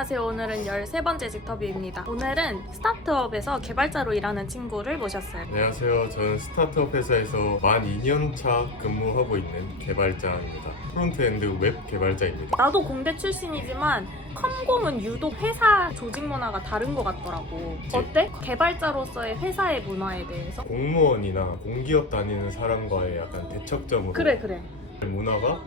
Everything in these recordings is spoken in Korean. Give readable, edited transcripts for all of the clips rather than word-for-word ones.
안녕하세요. 오늘은 13번째 직터뷰입니다. 오늘은 스타트업에서 개발자로 일하는 친구를 모셨어요. 안녕하세요. 저는 스타트업 회사에서 만 2년차 근무하고 있는 개발자입니다. 프론트엔드 웹 개발자입니다. 나도 공대 출신이지만 컴공은 유독 회사 조직 문화가 다른 것 같더라고. 그치? 어때? 개발자로서의 회사의 문화에 대해서? 공무원이나 공기업 다니는 사람과의 약간 대척점으로 그래. 문화가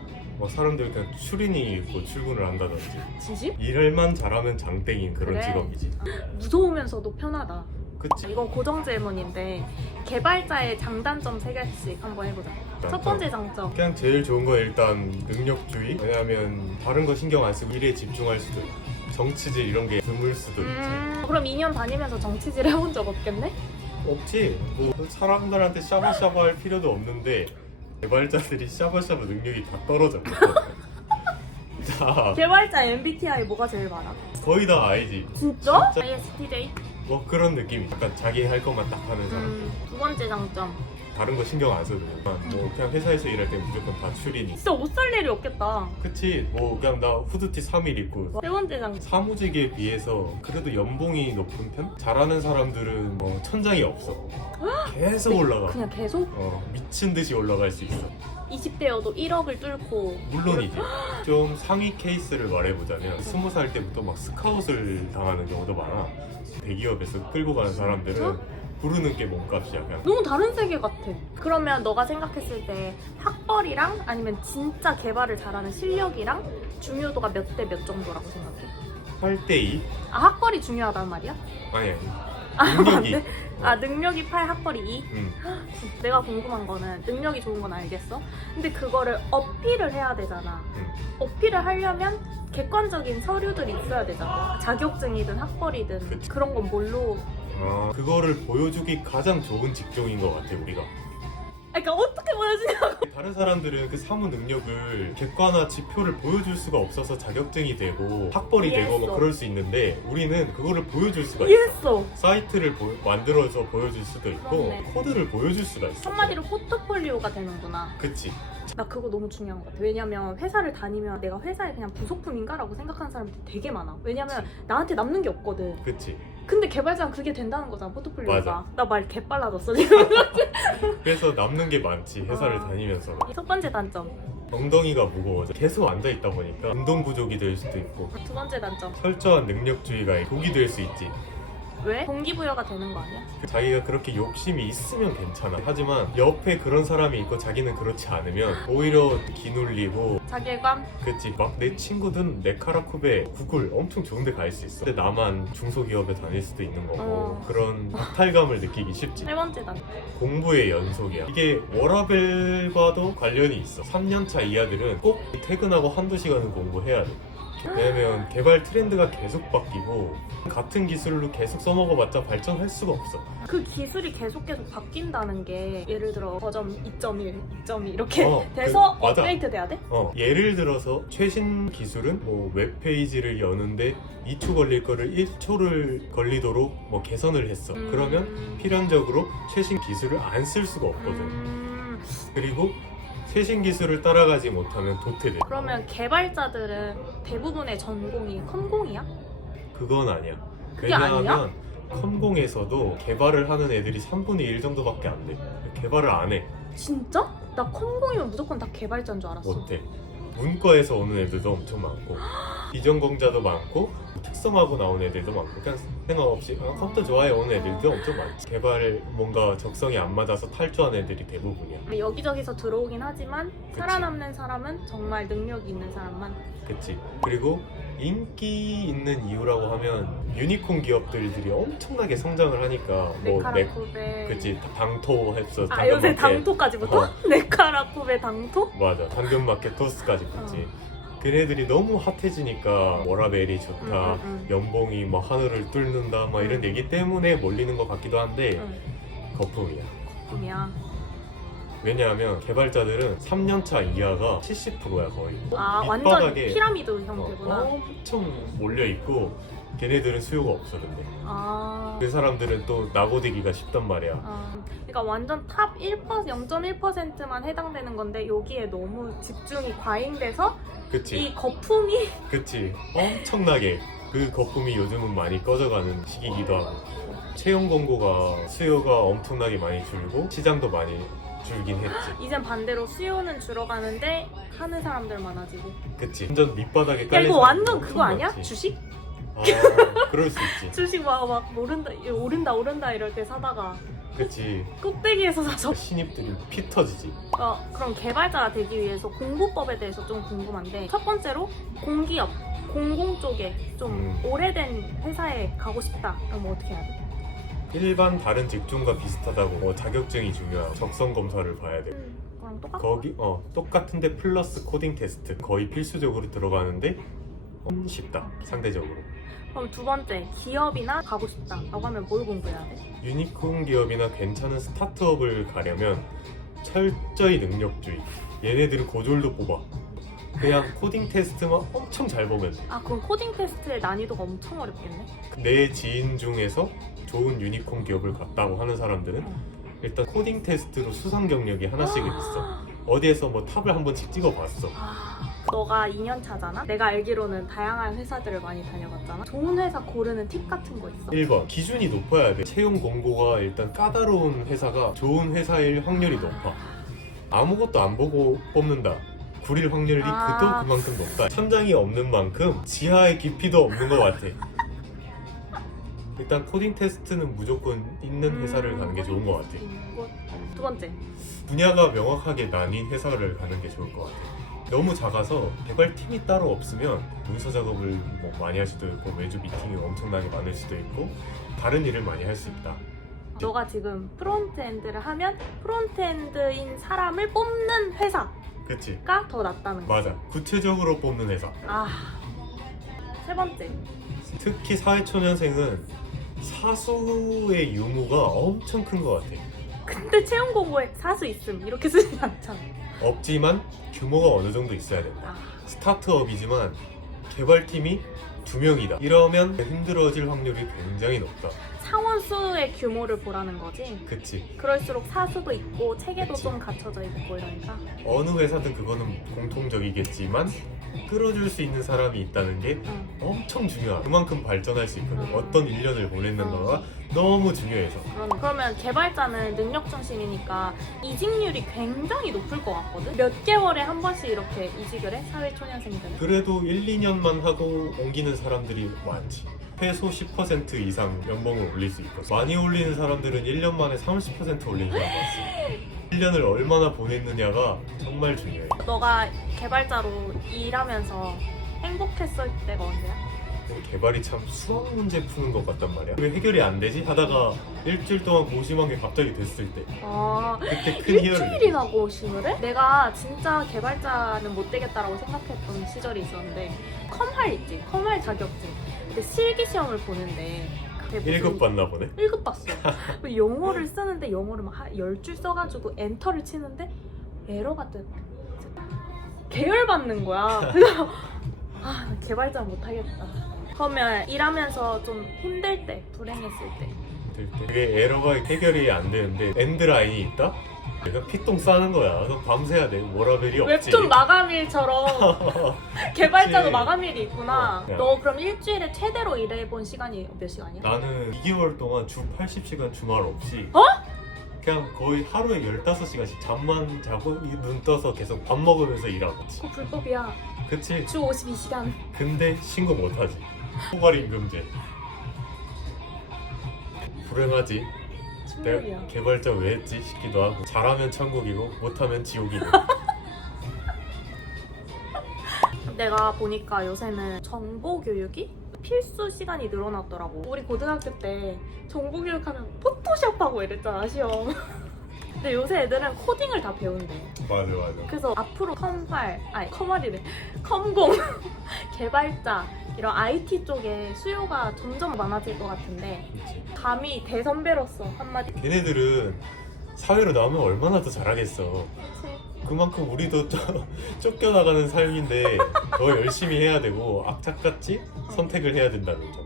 사람들이 그냥 추리닝 입고 출근을 한다든지 진심? 일만 잘하면 장땡인 그런 그래. 직업이지. 무서우면서도 편하다. 그치? 이건 고정 질문인데 개발자의 장단점 3개씩 한번 해보자. 첫 번째 장점. 그냥 제일 좋은 건 일단 능력주의. 왜냐하면 다른 거 신경 안 쓰고 일에 집중할 수도 있고 정치질 이런 게 드물 수도 있지. 그럼 2년 다니면서 정치질 해본 적 없겠네? 없지. 뭐 사람들한테 샤바샤바 할 필요도 없는데 개발자들이 샤바샤바 능력이 다 떨어져. 자, 개발자 MBTI 뭐가 제일 많아? 거의 다 알지. 진짜? 진짜? ISTJ? 뭐 그런 느낌이. 약간 자기 할 것만 딱 하는 사람. 두 번째 장점. 다른 거 신경 안 써도 돼. 뭐 그냥 회사에서 일할 때 무조건 다 추리니. 진짜 옷 살 일이 없겠다. 그치. 뭐 그냥 나 후드티 3일 입고. 세 번째 장점. 사무직에 비해서 그래도 연봉이 높은 편? 잘하는 사람들은 뭐 천장이 없어. 계속 올라가. 그냥 계속 미친 듯이 올라갈 수 있어. 20대여도 1억을 뚫고. 물론이지. 좀 상위 케이스를 말해보자면 20살 때부터 막 스카웃을 당하는 경우도 많아. 대기업에서 끌고 가는 사람들은 진짜? 부르는 게 몸값이야 그냥. 너무 다른 세계 같아. 그러면 너가 생각했을 때 학벌이랑 아니면 진짜 개발을 잘하는 실력이랑 중요도가 몇 대 몇 정도라고 생각해? 8대2? 아, 학벌이 중요하단 말이야? 아니 맞네. 능력이. 능력이 8, 학벌이 2? 내가 궁금한 거는 능력이 좋은 건 알겠어. 근데 그거를 어필을 해야 되잖아. 어필을 하려면 객관적인 서류들이 있어야 되잖아. 자격증이든 학벌이든. 그치. 그런 건 뭘로? 그거를 보여주기 가장 좋은 직종인 것 같아 우리가. 그러니까 어떻게 보여주냐고. 다른 사람들은 그 사무 능력을 객관화 지표를 보여줄 수가 없어서 자격증이 되고 학벌이 되고 뭐 이해했어. 그럴 수 있는데 우리는 그거를 보여줄 수가 있어. 이해했어. 사이트를 만들어서 보여줄 수도 있고 그렇네. 코드를 보여줄 수가 있어. 한마디로 포트폴리오가 되는구나. 그치. 나 그거 너무 중요한 것 같아. 왜냐면 회사를 다니면 내가 회사의 그냥 부속품인가라고 생각하는 사람들이 되게 많아. 왜냐면 나한테 남는 게 없거든. 그치. 근데 개발자는 그게 된다는 거잖아, 포트폴리오가. 맞아. 나 말 개빨라졌어 지금. 그래서 남는 게 많지 회사를 아. 다니면서. 첫 번째 단점. 엉덩이가 무거워져. 계속 앉아있다 보니까 운동 부족이 될 수도 있고 두 번째 단점. 철저한 능력주의가 독이 될 수 있지. 왜? 동기부여가 되는 거 아니야? 자기가 그렇게 욕심이 있으면 괜찮아. 하지만 옆에 그런 사람이 있고 자기는 그렇지 않으면 오히려 기눌리고. 자괴감? 그치. 막 내 친구든 네카라쿠베 구글 엄청 좋은 데 갈 수 있어. 근데 나만 중소기업에 다닐 수도 있는 거고 그런 박탈감을 느끼기 쉽지. 세 번째 단점. 공부의 연속이야. 이게 워라벨과도 관련이 있어. 3년차 이하들은 꼭 퇴근하고 한두 시간은 공부해야 돼. 왜냐면 개발 트렌드가 계속 바뀌고 같은 기술로 계속 써먹어봤자 발전할 수가 없어. 그 기술이 계속 바뀐다는 게 예를 들어 버전 2.1, 2.2 이렇게 돼서 맞아. 업데이트 돼야 돼? 예를 들어서 최신 기술은 뭐 웹페이지를 여는데 2초 걸릴 거를 1초를 걸리도록 뭐 개선을 했어. 그러면 필연적으로 최신 기술을 안 쓸 수가 없거든. 그리고 최신 기술을 따라가지 못하면 도태돼. 그러면 개발자들은 대부분의 전공이 컴공이야? 그건 아니야. 그게 왜냐하면 컴공에서도 개발을 하는 애들이 3분의 1 정도밖에 안 돼. 개발을 안 해. 진짜? 나 컴공이면 무조건 다 개발자인 줄 알았어. 못해. 문과에서 오는 애들도 엄청 많고 비전공자도 많고 특성하고 나온 애들도 많고 그냥 생각 없이 컴퓨터 좋아해 오는 애들도 엄청 많지. 개발 뭔가 적성이 안 맞아서 탈주한 애들이 대부분이야. 여기저기서 들어오긴 하지만 살아남는 사람은 정말 능력이 있는 사람만. 그치. 그리고 인기 있는 이유라고 하면 유니콘 기업들이 엄청나게 성장을 하니까 네카라쿠베. 그치. 당토 했어. 요새 당토까지부터? 네카라쿠베 당토? 맞아. 당근마켓 토스까지 붙지. 걔네들이 너무 핫해지니까 워라벨이 좋다, 연봉이 막 하늘을 뚫는다 막 이런 얘기 때문에 몰리는 것 같기도 한데 거품이야. 거품이야. 왜냐하면 개발자들은 3년차 이하가 70%야 거의. 완전 밑바닥에 피라미드 형태구나. 엄청 몰려있고 걔네들은 수요가 없어 근데. 그 사람들은 또 나고되기가 쉽단 말이야. 그러니까 완전 탑 1%, 0.1%만 해당되는 건데 여기에 너무 집중이 과잉돼서 그치. 이 거품이 그치. 엄청나게 그 거품이 요즘은 많이 꺼져가는 시기이기도 하고 채용 공고가 수요가 엄청나게 많이 줄고 시장도 많이 줄긴 했지. 이젠 반대로 수요는 줄어가는데 하는 사람들 많아지고. 그치. 완전 밑바닥에 야 깔린 이거 사람이 완전 엄청 그거 아니야? 많지. 주식? 아, 그럴 수 있지. 주식 막 오른다 이럴 때 사다가 그치. 꼭대기에서 사서. 신입들이 피 터지지. 그럼 개발자가 되기 위해서 공부법에 대해서 좀 궁금한데, 첫 번째로 공기업, 공공 쪽에 좀 오래된 회사에 가고 싶다. 그럼 어떻게 해야 돼? 일반 다른 직종과 비슷하다고 자격증이 중요하고 적성 검사를 봐야 돼. 그랑 똑같아? 거기 똑같은데 플러스 코딩 테스트 거의 필수적으로 들어가는데 쉽다 상대적으로. 그럼 두 번째, 기업이나 가고 싶다라고 하면 뭘 공부해야 돼? 유니콘 기업이나 괜찮은 스타트업을 가려면 철저히 능력주의. 얘네들은 고졸도 뽑아. 그냥 코딩 테스트만 엄청 잘 보면 돼. 그럼 코딩 테스트의 난이도가 엄청 어렵겠네? 내 지인 중에서 좋은 유니콘 기업을 갔다고 하는 사람들은 일단 코딩 테스트로 수상 경력이 하나씩은 있어. 어디에서 뭐 탑을 한 번씩 찍어봤어. 너가 2년 차잖아? 내가 알기로는 다양한 회사들을 많이 다녀봤잖아? 좋은 회사 고르는 팁 같은 거 있어? 1번 기준이 높아야 돼. 채용 공고가 일단 까다로운 회사가 좋은 회사일 확률이 높아. 아무것도 안 보고 뽑는다. 구릴 확률이 그도 그만큼 높다. 천장이 없는 만큼 지하의 깊이도 없는 것 같아. 일단 코딩 테스트는 무조건 있는 회사를 가는 게 좋은 것 같아. 두 번째, 분야가 명확하게 나뉜 회사를 가는 게 좋을 것 같아. 너무 작아서 개발팀이 따로 없으면 문서 작업을 뭐 많이 할 수도 있고 매주 미팅이 엄청나게 많을 수도 있고 다른 일을 많이 할 수 있다. 너가 지금 프론트엔드를 하면 프론트엔드인 사람을 뽑는 회사가 그치? 더 낫다는 거. 맞아. 구체적으로 뽑는 회사. 세 번째, 특히 사회초년생은 사수의 유무가 엄청 큰 것 같아. 근데 채용 공고에 사수 있음 이렇게 쓰진 않잖아. 없지만 규모가 어느 정도 있어야 된다. 스타트업이지만 개발팀이 2명이다. 이러면 힘들어질 확률이 굉장히 높다. 상원수의 규모를 보라는 거지. 그치. 그럴수록 사수도 있고 체계도 그치. 좀 갖춰져 있고 이러니까. 어느 회사든 그거는 공통적이겠지만 끌어줄 수 있는 사람이 있다는 게 엄청 중요하다. 그만큼 발전할 수 있거든. 어떤 1년을 보냈는가가 너무 중요해서. 그러면 개발자는 능력 중심이니까 이직률이 굉장히 높을 것 같거든? 몇 개월에 한 번씩 이렇게 이직을 해? 사회초년생들은? 그래도 1, 2년만 하고 옮기는 사람들이 많지. 최소 10% 이상 연봉을 올릴 수 있고 많이 올리는 사람들은 1년 만에 30% 올리는 사람 봤어. 1년을 얼마나 보냈느냐가 정말 중요해. 너가 개발자로 일하면서 행복했을 때가 언제야? 개발이 참 수학 문제 푸는 것 같단 말이야. 왜 해결이 안 되지? 하다가 일주일 동안 고심한 게 갑자기 됐을 때 그때 큰 희열을 일주일이나 고심을 해? 내가 진짜 개발자는 못 되겠다라고 생각했던 시절이 있었는데 컴활 있지? 컴활 자격증. 근데 실기 시험을 보는데 1급 봤나 보네. 1급 봤어. 영어를 쓰는데 영어를 막 10줄 써가지고 엔터를 치는데 에러가 뜨. 계열받는 거야. 그래서 나 개발자 못하겠다. 그러면 일하면서 좀 힘들 때, 불행했을 때. 그게 에러가 해결이 안 되는데 엔드라인이 있다? 내가 피똥 싸는 거야. 그래서 밤새야 돼. 워라벨이 없지. 웹툰 마감일처럼 개발자도 그치. 마감일이 있구나. 야. 너 그럼 일주일에 최대로 일해본 시간이 몇 시간이야? 나는 2개월 동안 주 80시간 주말 없이 그냥 거의 하루에 15시간씩 잠만 자고 눈 떠서 계속 밥 먹으면서 일하고. 그거 불법이야. 그치? 주 52시간. 근데 신고 못하지. 포괄임금제. 불행하지. 충격이야. 내가 개발자 왜 했지 싶기도 하고. 잘하면 천국이고 못하면 지옥이고. 내가 보니까 요새는 정보교육이 필수 시간이 늘어났더라고. 우리 고등학교 때 정보교육하면 포토샵하고 이랬잖아, 시험. 근데 요새 애들은 코딩을 다 배운대. 맞아. 그래서 앞으로 컴활이래. 컴공, 개발자 이런 IT 쪽에 수요가 점점 많아질 것 같은데 그치. 감히 대선배로서 한마디. 걔네들은 사회로 나오면 얼마나 더 잘하겠어. 그치? 그만큼 우리도 쫓겨나가는 삶인데 더 열심히 해야 되고 악착같이 선택을 해야 된다는 점.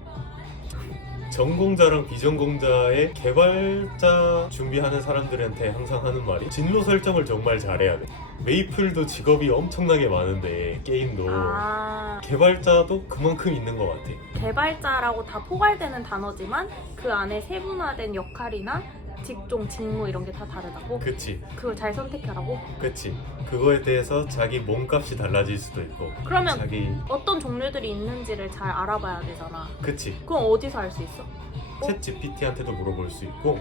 전공자랑 비전공자의 개발자 준비하는 사람들한테 항상 하는 말이 진로 설정을 정말 잘해야 돼. 메이플도 직업이 엄청나게 많은데 게임도 아, 개발자도 그만큼 있는 것 같아. 개발자라고 다 포괄되는 단어지만 그 안에 세분화된 역할이나 직종, 직무 이런 게 다 다르다고? 그치 그걸 잘 선택하라고? 그치. 그거에 대해서 자기 몸값이 달라질 수도 있고 그러면 자기 어떤 종류들이 있는지를 잘 알아봐야 되잖아. 그치. 그럼 어디서 알 수 있어? 챗 GPT한테도 물어볼 수 있고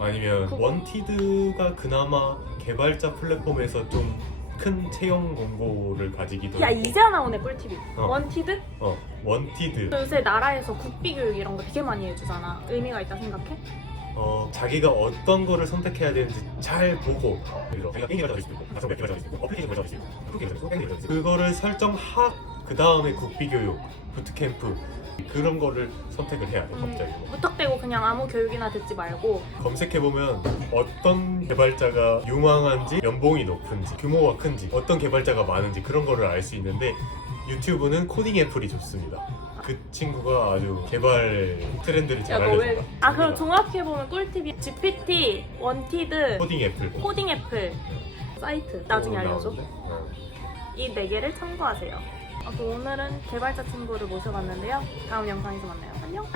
아니면 그- 원티드가 그나마 개발자 플랫폼에서 좀 큰 채용 공고를 가지기도 야, 하고. 이제 나오네 꿀팁이. 어. 원티드? 원티드 요새 나라에서 국비 교육 이런 거 되게 많이 해주잖아. 의미가 있다 생각해? 자기가 어떤 거를 선택해야 되는지 잘 보고 자기가 게임 개발자일 수도 있고 가상 웹 개발자일 수도 있고 어플리케이션 개발자일 수도 있고 프로그램 개발자일 수도 있고 게임 개발자일 수도 있고 그거를 설정하고 그 다음에 국비교육, 부트캠프 그런 거를 선택을 해야 돼 갑자기. 무턱대고 그냥 아무 교육이나 듣지 말고 검색해보면 어떤 개발자가 유망한지, 연봉이 높은지, 규모가 큰지, 어떤 개발자가 많은지 그런 거를 알 수 있는데 유튜브는 코딩 애플이 좋습니다. 그 친구가 아주 개발 트렌드를 잘 야, 너 왜... 알려준다. 아, 그럼 종합해보면 꿀팁이 GPT, 원티드, 코딩 애플 코딩 애플, 사이트 나중에 알려줘. 나오는데? 이 4개를 참고하세요. 오늘은 개발자 친구를 모셔봤는데요. 다음 영상에서 만나요. 안녕!